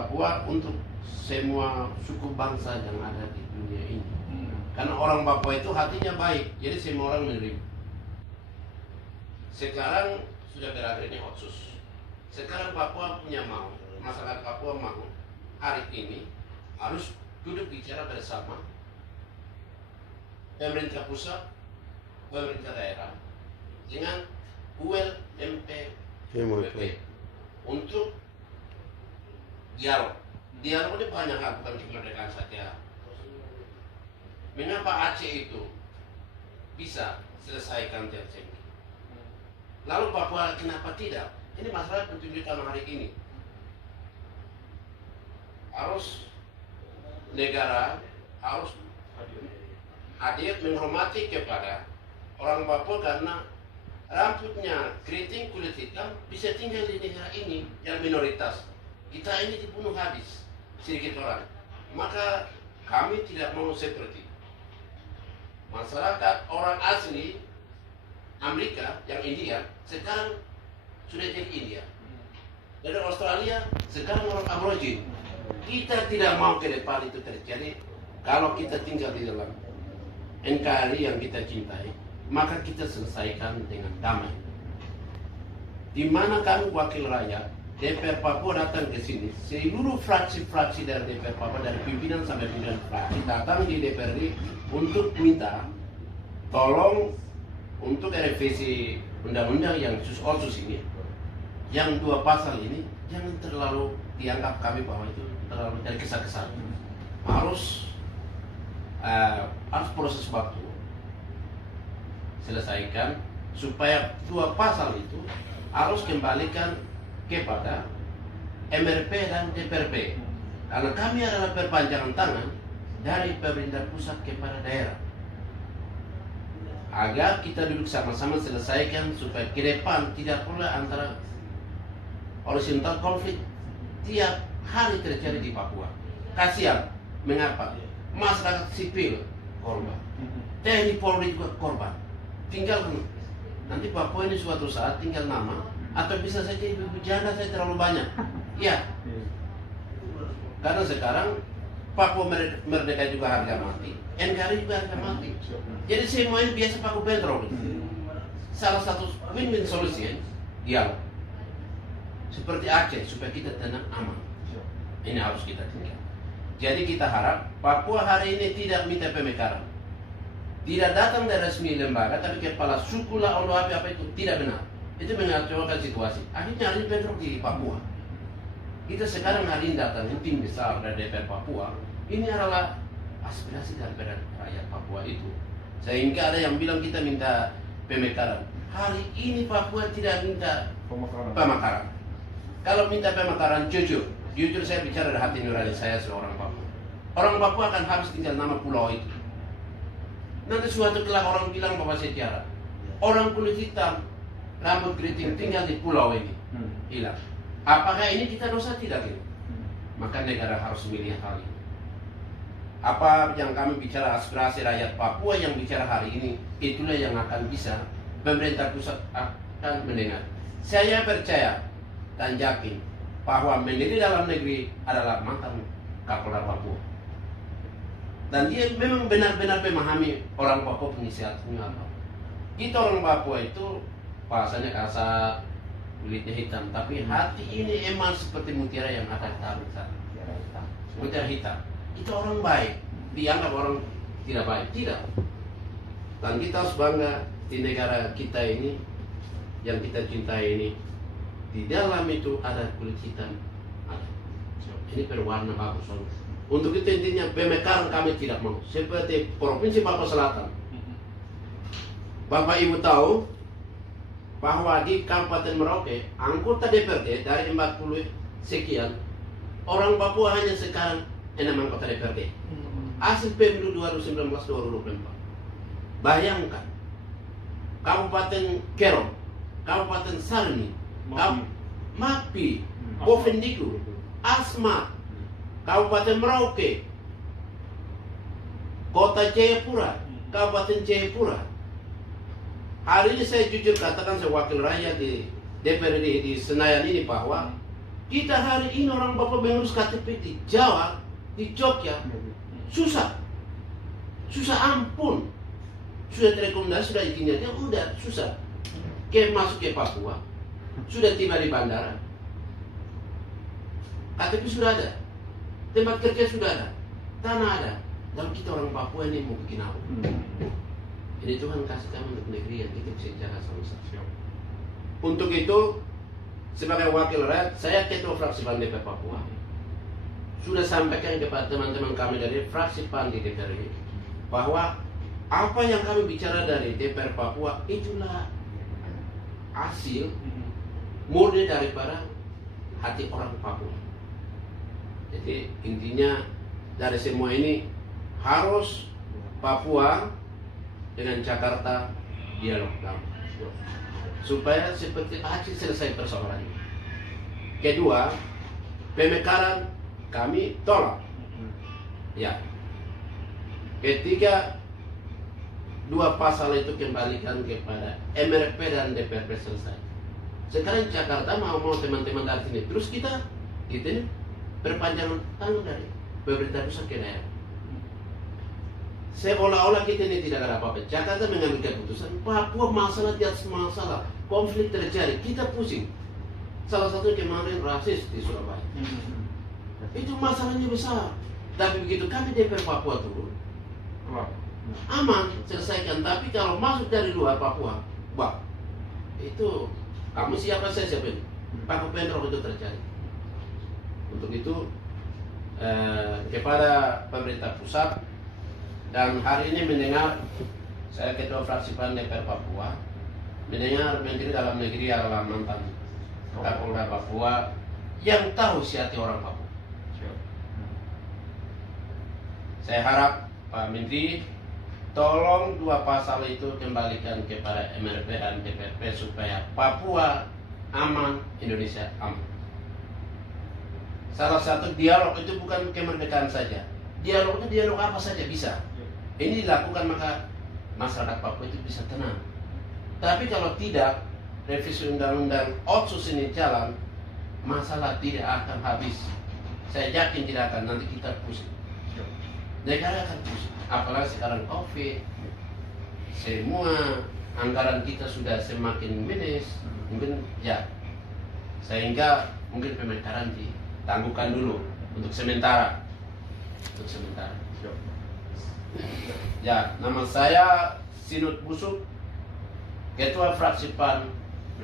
Papua untuk semua suku bangsa yang ada di dunia ini. Karena orang Papua itu hatinya baik, jadi semua orang menerima. Sekarang sudah berada di Otsus. Sekarang Papua punya mau, masyarakat Papua mau hari ini harus duduk bicara bersama pemerintah pusat, pemerintah daerah dengan ULMPWP untuk dialog. Dialog ini banyak hal, bukan kemerdekaan saja. Mengapa Aceh itu bisa selesaikan TLC? Lalu Papua kenapa tidak? Ini masalah pentunjukan hari ini. Harus negara harus hadir menghormati kepada orang Papua karena rambutnya keriting kulit hitam bisa tinggal di negara ini yang minoritas. Kita ini dibunuh habis sedikit orang. Maka kami tidak mau seperti masyarakat orang asli Amerika yang India sekarang sudah jadi India. Dari Australia sekarang orang Aborigin. Kita tidak mau ke depan itu terjadi kalau kita tinggal di dalam NKRI yang kita cintai, maka kita selesaikan dengan damai. Di mana kami wakil rakyat, DPR Papua datang ke sini, seluruh fraksi-fraksi dari DPR Papua dari pimpinan sampai pimpinan fraksi datang di DPRD untuk minta tolong untuk revisi undang-undang yang Otsus ini, yang 2 pasal ini jangan terlalu dianggap kami bahwa itu terlalu dari kesan-kesan. Harus proses waktu selesaikan supaya 2 pasal itu harus kembalikan kepada MRP dan DPRP, karena kami adalah perpanjangan tangan dari pemerintah pusat kepada daerah, agar kita duduk sama-sama selesaikan supaya ke depan tidak pula antara horizontal konflik tiap hari terjadi di Papua. Kasihan, mengapa? Masyarakat sipil korban, TNI Polri juga korban. Tinggal nanti Papua ini suatu saat tinggal nama atau bisa saja ibu janda saya terlalu banyak. Ya, karena sekarang Papua merdeka juga harga mati, NKRI juga harga mati. Jadi semua ini biasa paku bentrol. Salah satu win-win solusi dialog. Seperti Aceh supaya kita tenang aman. Ini harus kita tinggal. Jadi kita harap Papua hari ini tidak minta pemekaran, tidak datang dari resmi lembaga, tapi kepala suku lah apa itu tidak benar. Itu mengacaukan situasi. Akhirnya hari ini bentrok di Papua. Kita sekarang hari ini datang tim besar dari DPR Papua. Ini adalah aspirasi daripada rakyat Papua itu. Sehingga ada yang bilang kita minta pemekaran. Hari ini Papua tidak minta pemekaran. Kalau minta pemekaran jujur saya bicara dari hati nurani saya seorang Papua. Orang Papua akan harus tinggal nama pulau itu. Nanti suatu kelak orang bilang bahwa sejarah orang kulit hitam rambut keriting tinggal di pulau ini hilang. Apakah ini kita dosa? Tidak ini. Maka negara harus memilih hal ini. Apa yang kami bicara aspirasi rakyat Papua yang bicara hari ini, itulah yang akan bisa pemerintah pusat akan mendengar. Saya percaya dan yakin bahwa Menteri Dalam Negeri adalah mantan Kapolda Papua. Dan dia memang benar-benar memahami orang Papua penisiatnya apa. Kita orang Papua itu bahasanya kasar, kulitnya hitam, tapi hati ini emang seperti mutiara yang ada taruh sana. Mutiara hitam. Itu orang baik, dianggap orang tidak baik, tidak. Dan kita harus bangga di negara kita ini, yang kita cintai ini. Di dalam itu ada kulit hitam, ada. Ini berwarna bagus. Untuk itu intinya pemekaran kami tidak mau. Seperti Provinsi Papua Selatan. Bapak Ibu tahu bahwa di Kabupaten Merauke, anggota DPRD dari 40 sekian, orang Papua hanya sekarang 6 anggota DPRD. Hasil pemilu 2019-2024. Bayangkan, Kabupaten Kerong, Kabupaten Sarni, Mapi, Bovendigul, Asmat, Kabupaten Merauke, Kota Jayapura, Kabupaten Jayapura. Hari ini saya jujur katakan saya wakil rakyat di DPRD di Senayan ini bahwa Kita hari ini orang Papua mengurus KTP di Jawa, di Jogja, susah. Susah ampun. Sudah terekomendasi, sudah izinnya, udah susah. Masuk ke Papua, sudah tiba di bandara, KTP sudah ada, tempat kerja sudah ada, tanah ada. Lalu kita orang Papua ini mau bikin apa? Ini Tuhan kasih kami untuk negeri yang kita bisa jaga sama-sama. Untuk itu, sebagai wakil rakyat, saya ketua fraksi PAN DPR Papua sudah sampaikan kepada teman-teman kami dari fraksi PAN di DPR ini bahwa apa yang kami bicara dari DPR Papua itulah hasil murni daripada hati orang Papua. Jadi intinya dari semua ini harus Papua dengan Jakarta dialog supaya seperti Aceh selesai persoalannya. Kedua, pemekaran kami tolak. Ya. Ketiga, 2 pasal itu kembalikan kepada MRP dan DPRP selesai. Sekarang Jakarta mau teman-teman dari sini, terus kita ini perpanjangan tangan dari pemerintah pusat ke daerah. Seolah-olah kita ini tidak ada apa-apa. Jakarta mengambil keputusan, Papua masalah di atas masalah, konflik terjadi, kita pusing. Salah satu kemarin rasis di Surabaya. Itu masalahnya besar. Tapi begitu kami DPR Papua turun, aman, selesaikan. Tapi kalau masuk dari luar Papua, itu kamu siapa, saya siapa ini? Paku Pendrok itu terjadi. Untuk itu kepada pemerintah pusat, dan hari ini mendengar, saya ketua fraksi PAN DPR Papua, mendengar Menteri Dalam Negeri adalah mantan Kapolda Papua yang tahu si hati orang Papua. Saya harap Pak Menteri tolong 2 pasal itu kembalikan kepada MRP dan DPRP supaya Papua aman, Indonesia aman. Salah satu dialog itu bukan kemerdekaan saja. Dialognya dialog apa saja bisa. Ini dilakukan maka masyarakat Papua itu bisa tenang. Tapi kalau tidak, revisi undang-undang Otsus ini jalan, masalah tidak akan habis. Saya yakin tidak akan, nanti kita pusing. Negara akan pusing. Apalagi sekarang COVID, semua anggaran kita sudah semakin minus, mungkin ya, sehingga mungkin pemekaran ditangguhkan dulu untuk sementara. Ya, nama saya Sinut Busuk, Ketua Fraksi PAN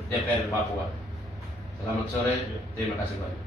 DPR Papua. Selamat sore, terima kasih banyak.